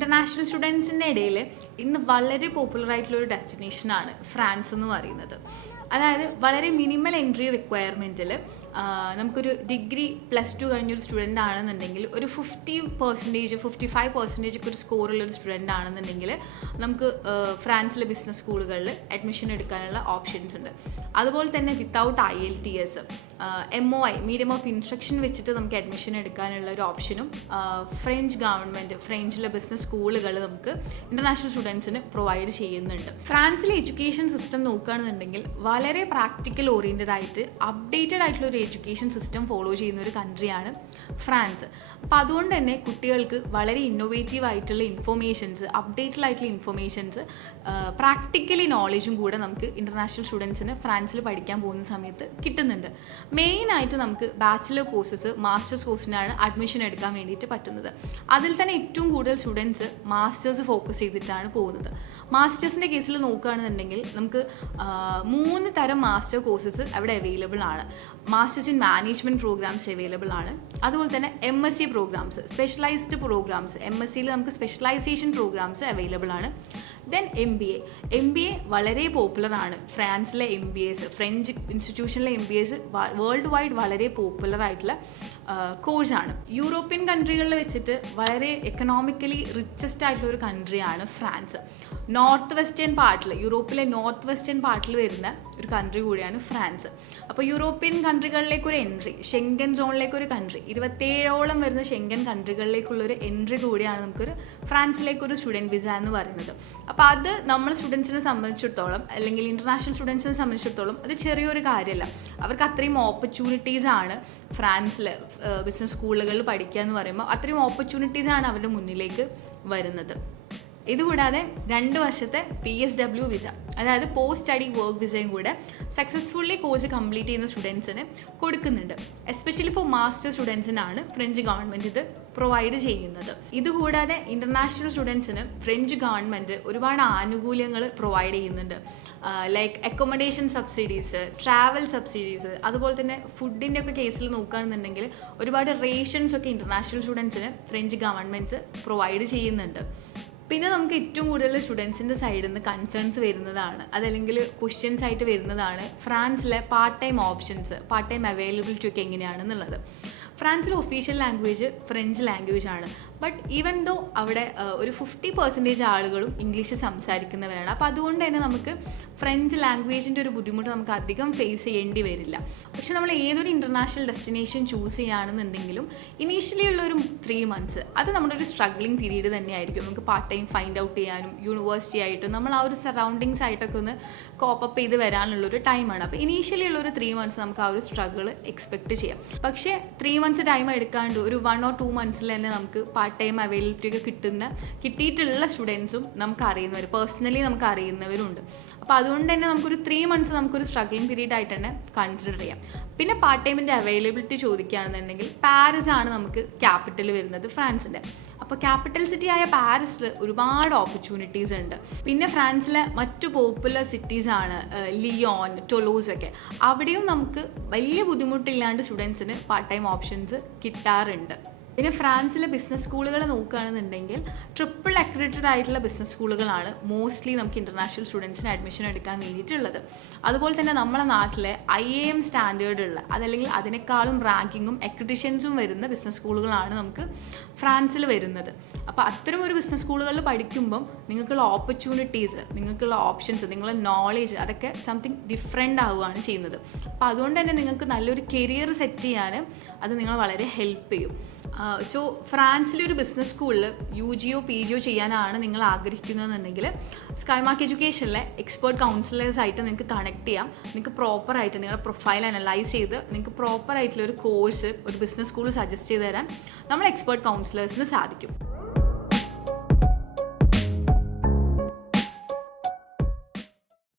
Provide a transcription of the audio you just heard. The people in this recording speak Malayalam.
ഇൻ്റർനാഷണൽ സ്റ്റുഡൻസിൻ്റെ ഇടയിൽ ഇന്ന് വളരെ പോപ്പുലർ ആയിട്ടുള്ളൊരു ഡെസ്റ്റിനേഷനാണ് ഫ്രാൻസ് എന്ന് പറയുന്നത്. അതായത് വളരെ മിനിമൽ എൻട്രി റിക്വയർമെൻറ്റിൽ നമുക്കൊരു ഡിഗ്രി +2 കഴിഞ്ഞൊരു സ്റ്റുഡൻ്റ് ആണെന്നുണ്ടെങ്കിൽ ഒരു 55% ഒക്കെ ഒരു സ്കോറുള്ളൊരു സ്റ്റുഡൻ്റ് ആണെന്നുണ്ടെങ്കിൽ നമുക്ക് ഫ്രാൻസിലെ ബിസിനസ് സ്കൂളുകളിൽ അഡ്മിഷൻ എടുക്കാനുള്ള ഓപ്ഷൻസ് ഉണ്ട്. അതുപോലെ തന്നെ without IELTS MOI medium of instruction വെച്ചിട്ട് നമുക്ക് അഡ്മിഷൻ എടുക്കാനുള്ള ഒരു ഓപ്ഷനും ഫ്രഞ്ച് ഗവൺമെൻറ് ഫ്രഞ്ചിലെ ബിസിനസ് സ്കൂളുകൾ നമുക്ക് ഇൻ്റർനാഷണൽ സ്റ്റുഡൻസിന് പ്രൊവൈഡ് ചെയ്യുന്നുണ്ട്. ഫ്രാൻസിലെ എഡ്യൂക്കേഷൻ സിസ്റ്റം നോക്കുകയാണെന്നുണ്ടെങ്കിൽ വളരെ പ്രാക്ടിക്കൽ ഓറിയൻറ്റഡ് ആയിട്ട് അപ്ഡേറ്റഡ് ആയിട്ടുള്ള ഒരു എഡ്യൂക്കേഷൻ സിസ്റ്റം ഫോളോ ചെയ്യുന്ന ഒരു കൺട്രിയാണ് ഫ്രാൻസ്. അപ്പോൾ അതുകൊണ്ട് തന്നെ കുട്ടികൾക്ക് വളരെ ഇന്നോവേറ്റീവ് ആയിട്ടുള്ള ഇൻഫോർമേഷൻസ്, അപ്ഡേറ്റഡ് ആയിട്ടുള്ള ഇൻഫോർമേഷൻസ്, പ്രാക്ടിക്കലി നോളജും കൂടെ നമുക്ക് ഇൻ്റർനാഷണൽ സ്റ്റുഡൻസിന് ഫ്രാൻസിൽ പഠിക്കാൻ പോകുന്ന സമയത്ത് കിട്ടുന്നുണ്ട്. മെയിനായിട്ട് നമുക്ക് ബാച്ചിലർ കോഴ്സസ്, മാസ്റ്റേഴ്സ് കോഴ്സിനാണ് അഡ്മിഷൻ എടുക്കാൻ വേണ്ടിയിട്ട് പറ്റുന്നത്. അതിൽ തന്നെ ഏറ്റവും കൂടുതൽ സ്റ്റുഡൻസ് മാസ്റ്റേഴ്സ് ഫോക്കസ് ചെയ്തിട്ടാണ് പോകുന്നത്. മാസ്റ്റേഴ്സിൻ്റെ കേസിൽ നോക്കുകയാണെന്നുണ്ടെങ്കിൽ നമുക്ക് 3 തരം മാസ്റ്റർ കോഴ്സസ് അവിടെ അവൈലബിൾ ആണ്. Masters in management programs available ആണ്. അതുപോലെ തന്നെ MSc പ്രോഗ്രാംസ്, സ്പെഷ്യലൈസ്ഡ് പ്രോഗ്രാംസ്, MScയിൽ നമുക്ക് സ്പെഷ്യലൈസേഷൻ പ്രോഗ്രാംസ് അവൈലബിൾ ആണ്. ദെൻ MBA വളരെ പോപ്പുലർ ആണ്. ഫ്രാൻസിലെ MBAs, ഫ്രഞ്ച് ഇൻസ്റ്റിറ്റ്യൂഷനിലെ MBAs വേൾഡ് വൈഡ് വളരെ പോപ്പുലർ ആയിട്ടുള്ള കോഴ്സാണ്. യൂറോപ്യൻ കൺട്രികളിൽ വെച്ചിട്ട് വളരെ എക്കണോമിക്കലി റിച്ചസ്റ്റ് ആയിട്ടുള്ള ഒരു കൺട്രിയാണ് ഫ്രാൻസ്. നോർത്ത് വെസ്റ്റേൺ പാർട്ടിൽ, യൂറോപ്പിലെ നോർത്ത് വെസ്റ്റേൺ പാർട്ടിൽ വരുന്ന ഒരു കൺട്രി കൂടിയാണ് ഫ്രാൻസ്. അപ്പോൾ യൂറോപ്യൻ കൺട്രികളിലേക്കൊരു എൻട്രി, ഷെങ്കൻ സോണിലേക്കൊരു കൺട്രി, 27ഓളം വരുന്ന ഷെങ്കൻ കൺട്രികളിലേക്കുള്ളൊരു എൻട്രി കൂടിയാണ് നമുക്കൊരു ഫ്രാൻസിലേക്കൊരു സ്റ്റുഡൻറ്റ് വിസ എന്ന് പറയുന്നത്. അപ്പോൾ അത് നമ്മൾ സ്റ്റുഡൻസിനെ സംബന്ധിച്ചിടത്തോളം, അല്ലെങ്കിൽ ഇൻ്റർനാഷണൽ സ്റ്റുഡൻസിനെ സംബന്ധിച്ചിടത്തോളം അത് ചെറിയൊരു കാര്യമല്ല. അവർക്ക് അത്രയും ഓപ്പർച്യൂണിറ്റീസാണ് ഫ്രാൻസിൽ ബിസിനസ് സ്കൂളുകളിൽ പഠിക്കുക എന്ന് പറയുമ്പോൾ അത്രയും ഓപ്പർച്യൂണിറ്റീസാണ് അവരുടെ മുന്നിലേക്ക് വരുന്നത്. ഇതുകൂടാതെ 2 വർഷത്തെ PSW വിസ, അതായത് പോസ്റ്റ് സ്റ്റഡി വർക്ക് വിസയും കൂടെ സക്സസ്ഫുള്ളി കോഴ്സ് കംപ്ലീറ്റ് ചെയ്യുന്ന സ്റ്റുഡൻസിന് കൊടുക്കുന്നുണ്ട്. എസ്പെഷ്യലി ഫോർ മാസ്റ്റർ സ്റ്റുഡൻസിനാണ് ഫ്രഞ്ച് ഗവൺമെൻറ് ഇത് പ്രൊവൈഡ് ചെയ്യുന്നത്. ഇതുകൂടാതെ ഇൻ്റർനാഷണൽ സ്റ്റുഡൻസിന് ഫ്രഞ്ച് ഗവൺമെൻറ് ഒരുപാട് ആനുകൂല്യങ്ങൾ പ്രൊവൈഡ് ചെയ്യുന്നുണ്ട്. Like accommodation subsidies, travel subsidies, അതുപോലെ തന്നെ ഫുഡിൻ്റെ ഒക്കെ കേസിൽ നോക്കുകയാണെന്നുണ്ടെങ്കിൽ ഒരുപാട് റേഷൻസ് ഒക്കെ ഇൻ്റർനാഷണൽ സ്റ്റുഡൻസിന് ഫ്രഞ്ച് ഗവൺമെൻറ് പ്രൊവൈഡ് ചെയ്യുന്നുണ്ട്. പിന്നെ നമുക്ക് ഏറ്റവും കൂടുതൽ സ്റ്റുഡൻസിൻ്റെ സൈഡിൽ നിന്ന് കൺസേൺസ് വരുന്നതാണ്, അതല്ലെങ്കിൽ ക്വസ്റ്റ്യൻസ് ആയിട്ട് വരുന്നതാണ് ഫ്രാൻസിലെ part time options, part time availability ഒക്കെ എങ്ങനെയാണെന്നുള്ളത്. ഫ്രാൻസിലെ ഒഫീഷ്യൽ ലാംഗ്വേജ് ഫ്രഞ്ച് ലാംഗ്വേജ് ആണ്. ബട്ട് ഈവൻ ദോ അവിടെ ഒരു 50% ആളുകളും ഇംഗ്ലീഷ് സംസാരിക്കുന്നവരാണ്. അപ്പോൾ അതുകൊണ്ട് തന്നെ നമുക്ക് ഫ്രഞ്ച് ലാംഗ്വേജിൻ്റെ ഒരു ബുദ്ധിമുട്ട് നമുക്ക് അധികം ഫേസ് ചെയ്യേണ്ടി വരില്ല. പക്ഷെ നമ്മൾ ഏതൊരു ഇൻ്റർനാഷണൽ ഡെസ്റ്റിനേഷൻ ചൂസ് ചെയ്യുകയാണെന്നുണ്ടെങ്കിലും ഇനീഷ്യലി ഉള്ളൊരു 3 months അത് നമ്മുടെ ഒരു സ്ട്രഗ്ലിംഗ് പീരീഡ് തന്നെയായിരിക്കും. നമുക്ക് പാർട്ട് ടൈം ഫൈൻഡ് ഔട്ട് ചെയ്യാനും യൂണിവേഴ്സിറ്റി ആയിട്ടും നമ്മൾ ആ ഒരു സറൗണ്ടിങ്സ് ആയിട്ടൊക്കെ ഒന്ന് കോപ്പപ്പ് ചെയ്ത് വരാനുള്ളൊരു ടൈമാണ്. അപ്പോൾ ഇനീഷ്യലി ഉള്ളൊരു 3 months നമുക്ക് ആ ഒരു സ്ട്രഗിൾ എക്സ്പെക്റ്റ് ചെയ്യാം. പക്ഷേ 3 months ടൈം എടുക്കാണ്ട് ഒരു 1 or 2 months തന്നെ നമുക്ക് പാർട്ട് ടൈം അവൈലബിലിറ്റി ഒക്കെ കിട്ടിയിട്ടുള്ള സ്റ്റുഡൻസും നമുക്ക് അറിയുന്നവർ, പേഴ്സണലി നമുക്ക് അറിയുന്നവരുണ്ട്. അപ്പോൾ അതുകൊണ്ട് തന്നെ നമുക്കൊരു 3 months നമുക്കൊരു സ്ട്രഗ്ലിംഗ് പീരീഡ് ആയിട്ട് തന്നെ കൺസിഡർ ചെയ്യാം. പിന്നെ പാർട്ട് ടൈമിൻ്റെ അവൈലബിലിറ്റി ചോദിക്കുകയാണെന്നുണ്ടെങ്കിൽ പാരീസ് ആണ് നമുക്ക് ക്യാപിറ്റൽ വരുന്നത് ഫ്രാൻസിൻ്റെ. അപ്പോൾ ക്യാപിറ്റൽ സിറ്റി ആയ പാരീസിൽ ഒരുപാട് ഓപ്പർച്യൂണിറ്റീസ് ഉണ്ട്. പിന്നെ ഫ്രാൻസിലെ മറ്റു പോപ്പുലർ സിറ്റീസാണ് ലിയോൺ, ടൊലൂസ് ഒക്കെ. അവിടെയും നമുക്ക് വലിയ ബുദ്ധിമുട്ടില്ലാണ്ട് സ്റ്റുഡൻസിന് പാർട്ട് ടൈം ഓപ്ഷൻസ് കിട്ടാറുണ്ട്. പിന്നെ ഫ്രാൻസിലെ ബിസിനസ് സ്കൂളുകൾ നോക്കുകയാണെന്നുണ്ടെങ്കിൽ ട്രിപ്പിൾ അക്രഡിറ്റഡ് ആയിട്ടുള്ള ബിസിനസ് സ്കൂളുകളാണ് മോസ്റ്റ്ലി നമുക്ക് ഇൻ്റർനാഷണൽ സ്റ്റുഡൻസിന് അഡ്മിഷൻ എടുക്കാൻ വേണ്ടിയിട്ടുള്ളത്. അതുപോലെ തന്നെ നമ്മളെ നാട്ടിലെ IAM സ്റ്റാൻഡേർഡുള്ള, അതല്ലെങ്കിൽ അതിനേക്കാളും റാങ്കിങ്ങും അക്രഡിറ്റേഷൻസും വരുന്ന ബിസിനസ് സ്കൂളുകളാണ് നമുക്ക് ഫ്രാൻസിൽ വരുന്നത്. അപ്പോൾ അത്തരം ഒരു ബിസിനസ് സ്കൂളുകളിൽ പഠിക്കുമ്പം നിങ്ങൾക്കുള്ള ഓപ്പർച്യൂണിറ്റീസ്, നിങ്ങൾക്കുള്ള ഓപ്ഷൻസ്, നിങ്ങളുടെ നോളേജ് അതൊക്കെ സംതിങ് ഡിഫറെൻ്റ് ആവുകയാണ് ചെയ്യുന്നത്. അപ്പോൾ അതുകൊണ്ട് തന്നെ നിങ്ങൾക്ക് നല്ലൊരു കരിയർ സെറ്റ് ചെയ്യാൻ അത് നിങ്ങളെ വളരെ ഹെൽപ്പ് ചെയ്യും. സോ ഫ്രാൻസിലെ ഒരു ബിസിനസ് സ്കൂളിൽ UGയോ PGയോ ചെയ്യാനാണ് നിങ്ങൾ ആഗ്രഹിക്കുന്നതെന്നുണ്ടെങ്കിൽ സ്കൈമാർക്ക് എഡ്യൂക്കേഷനിലെ എക്സ്പേർട്ട് കൗൺസിലേഴ്സായിട്ട് നിങ്ങൾക്ക് കണക്ട് ചെയ്യാം. നിങ്ങൾക്ക് പ്രോപ്പറായിട്ട് നിങ്ങളുടെ പ്രൊഫൈൽ അനലൈസ് ചെയ്ത് നിങ്ങൾക്ക് പ്രോപ്പറായിട്ടുള്ള ഒരു കോഴ്സ്, ഒരു ബിസിനസ് സ്കൂൾ സജസ്റ്റ് ചെയ്ത് തരാൻ നമ്മൾ എക്സ്പേർട്ട് കൗൺസിലേഴ്സിന് സാധിക്കും.